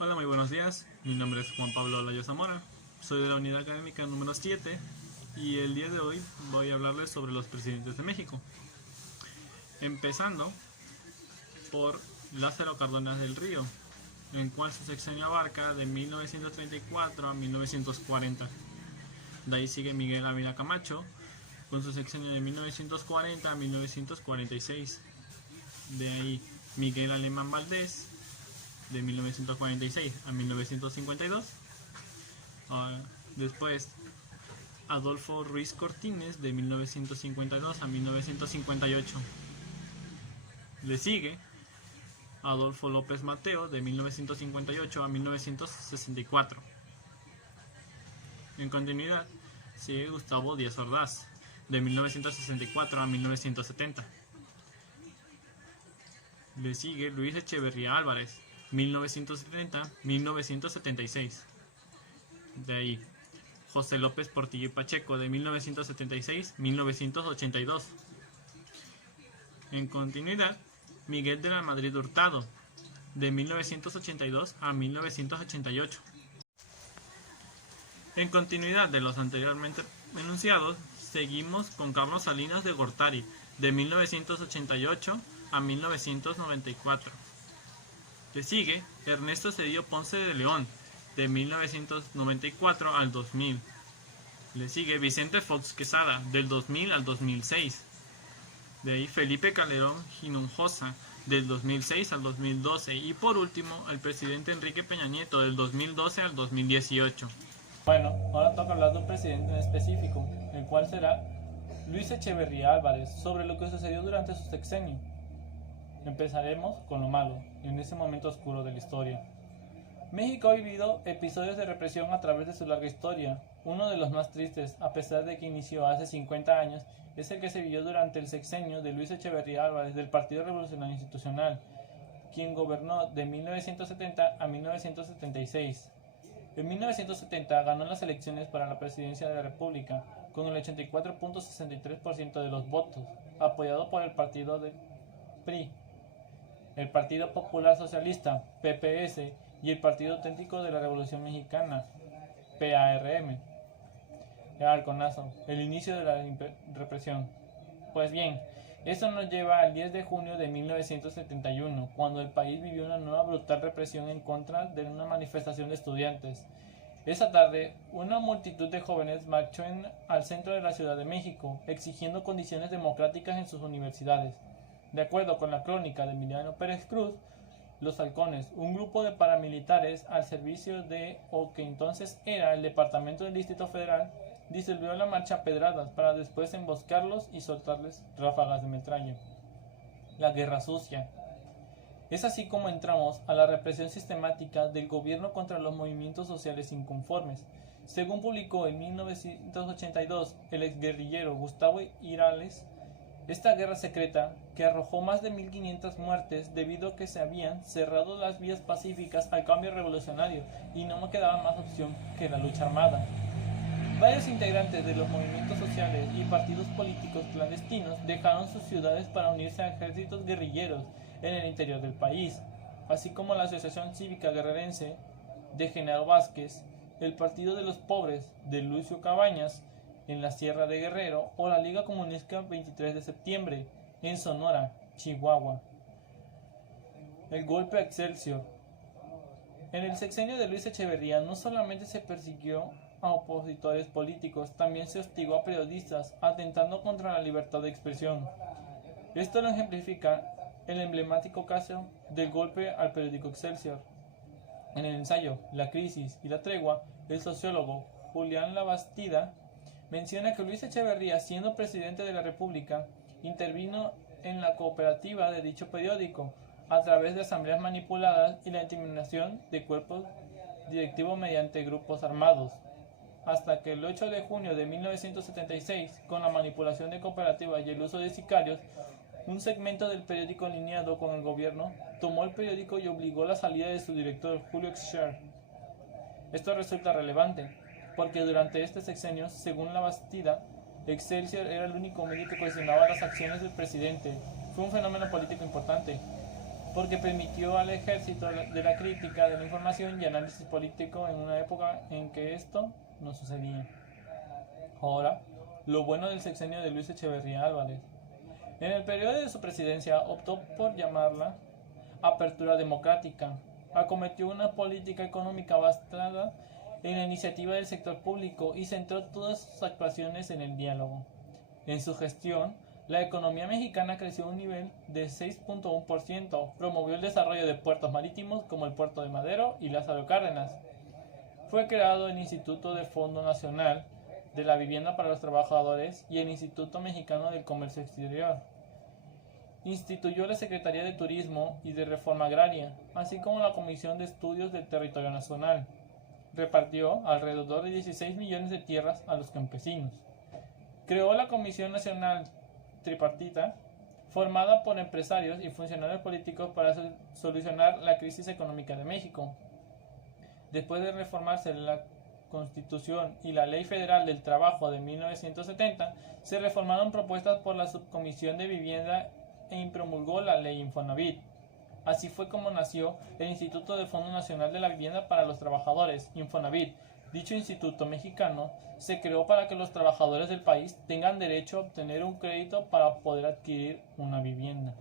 Hola, muy buenos días. Mi nombre es Juan Pablo Olayo Zamora. Soy de la unidad académica número 7 y el día de hoy voy a hablarles sobre los presidentes de México. Empezando por Lázaro Cárdenas del Río, en cual su sexenio abarca de 1934 a 1940. De ahí sigue Miguel Ávila Camacho, con su sexenio de 1940 a 1946. De ahí Miguel Alemán Valdés, de 1946 a 1952. Después Adolfo Ruiz Cortines, de 1952 a 1958. Le sigue Adolfo López Mateo, de 1958 a 1964. En continuidad sigue Gustavo Díaz Ordaz, de 1964 a 1970. Le sigue Luis Echeverría Álvarez, 1970-1976. De ahí José López Portillo y Pacheco, de 1976-1982. En continuidad, Miguel de la Madrid Hurtado, de 1982 a 1988. En continuidad de los anteriormente enunciados, seguimos con Carlos Salinas de Gortari, de 1988 a 1994. Le sigue Ernesto Zedillo Ponce de León, de 1994 al 2000. Le sigue Vicente Fox Quesada, del 2000 al 2006. De ahí Felipe Calderón Hinojosa, del 2006 al 2012. Y por último, el presidente Enrique Peña Nieto, del 2012 al 2018. Bueno, ahora toca hablar de un presidente en específico, el cual será Luis Echeverría Álvarez, sobre lo que sucedió durante su sexenio. Empezaremos con lo malo, en ese momento oscuro de la historia. México ha vivido episodios de represión a través de su larga historia. Uno de los más tristes, a pesar de que inició hace 50 años, es el que se vivió durante el sexenio de Luis Echeverría Álvarez del Partido Revolucionario Institucional, quien gobernó de 1970 a 1976. En 1970 ganó las elecciones para la presidencia de la República con el 84.63% de los votos, apoyado por el partido del PRI, el Partido Popular Socialista, PPS, y el Partido Auténtico de la Revolución Mexicana, PARM. El inicio de la represión. Pues bien, esto nos lleva al 10 de junio de 1971, cuando el país vivió una nueva brutal represión en contra de una manifestación de estudiantes. Esa tarde, una multitud de jóvenes marchó al centro de la Ciudad de México, exigiendo condiciones democráticas en sus universidades. De acuerdo con la crónica de Emiliano Pérez Cruz, los Halcones, un grupo de paramilitares al servicio de o que entonces era el Departamento del Distrito Federal, disolvió la marcha a pedradas para después emboscarlos y soltarles ráfagas de metralla. La guerra sucia. Es así como entramos a la represión sistemática del gobierno contra los movimientos sociales inconformes. Según publicó en 1982 el exguerrillero Gustavo Irales, esta guerra secreta, que arrojó más de 1500 muertes debido a que se habían cerrado las vías pacíficas al cambio revolucionario y no me quedaba más opción que la lucha armada. Varios integrantes de los movimientos sociales y partidos políticos clandestinos dejaron sus ciudades para unirse a ejércitos guerrilleros en el interior del país, así como la Asociación Cívica Guerrerense de Genaro Vázquez, el Partido de los Pobres de Lucio Cabañas en la Sierra de Guerrero o la Liga Comunista 23 de septiembre en Sonora, Chihuahua. El golpe a Excelsior. En el sexenio de Luis Echeverría no solamente se persiguió a opositores políticos, también se hostigó a periodistas, atentando contra la libertad de expresión. Esto lo ejemplifica el emblemático caso del golpe al periódico Excelsior. En el ensayo La crisis y la tregua, el sociólogo Julián Labastida menciona que Luis Echeverría, siendo presidente de la República, intervino en la cooperativa de dicho periódico a través de asambleas manipuladas y la intimidación de cuerpos directivos mediante grupos armados, hasta que el 8 de junio de 1976, con la manipulación de cooperativas y el uso de sicarios, un segmento del periódico alineado con el gobierno tomó el periódico y obligó la salida de su director, Julio Scheer. Esto resulta relevante, porque durante este sexenio, según la Bastida, Excelsior era el único medio que cuestionaba las acciones del presidente. Fue un fenómeno político importante, porque permitió al ejército de la crítica de la información y análisis político en una época en que esto no sucedía. Ahora, lo bueno del sexenio de Luis Echeverría Álvarez. En el periodo de su presidencia optó por llamarla apertura democrática. Acometió una política económica basada en la iniciativa del sector público y centró todas sus actuaciones en el diálogo. En su gestión, la economía mexicana creció a un nivel de 6.1%, promovió el desarrollo de puertos marítimos como el puerto de Madero y Lázaro Cárdenas. Fue creado el Instituto de Fondo Nacional de la Vivienda para los Trabajadores y el Instituto Mexicano del Comercio Exterior. Instituyó la Secretaría de Turismo y de Reforma Agraria, así como la Comisión de Estudios del Territorio Nacional. Repartió alrededor de 16 millones de tierras a los campesinos. Creó la Comisión Nacional Tripartita, formada por empresarios y funcionarios políticos para solucionar la crisis económica de México. Después de reformarse la Constitución y la Ley Federal del Trabajo de 1970, se reformaron propuestas por la Subcomisión de Vivienda e promulgó la Ley Infonavit. Así fue como nació el Instituto de Fondo Nacional de la Vivienda para los Trabajadores, Infonavit. Dicho instituto mexicano se creó para que los trabajadores del país tengan derecho a obtener un crédito para poder adquirir una vivienda.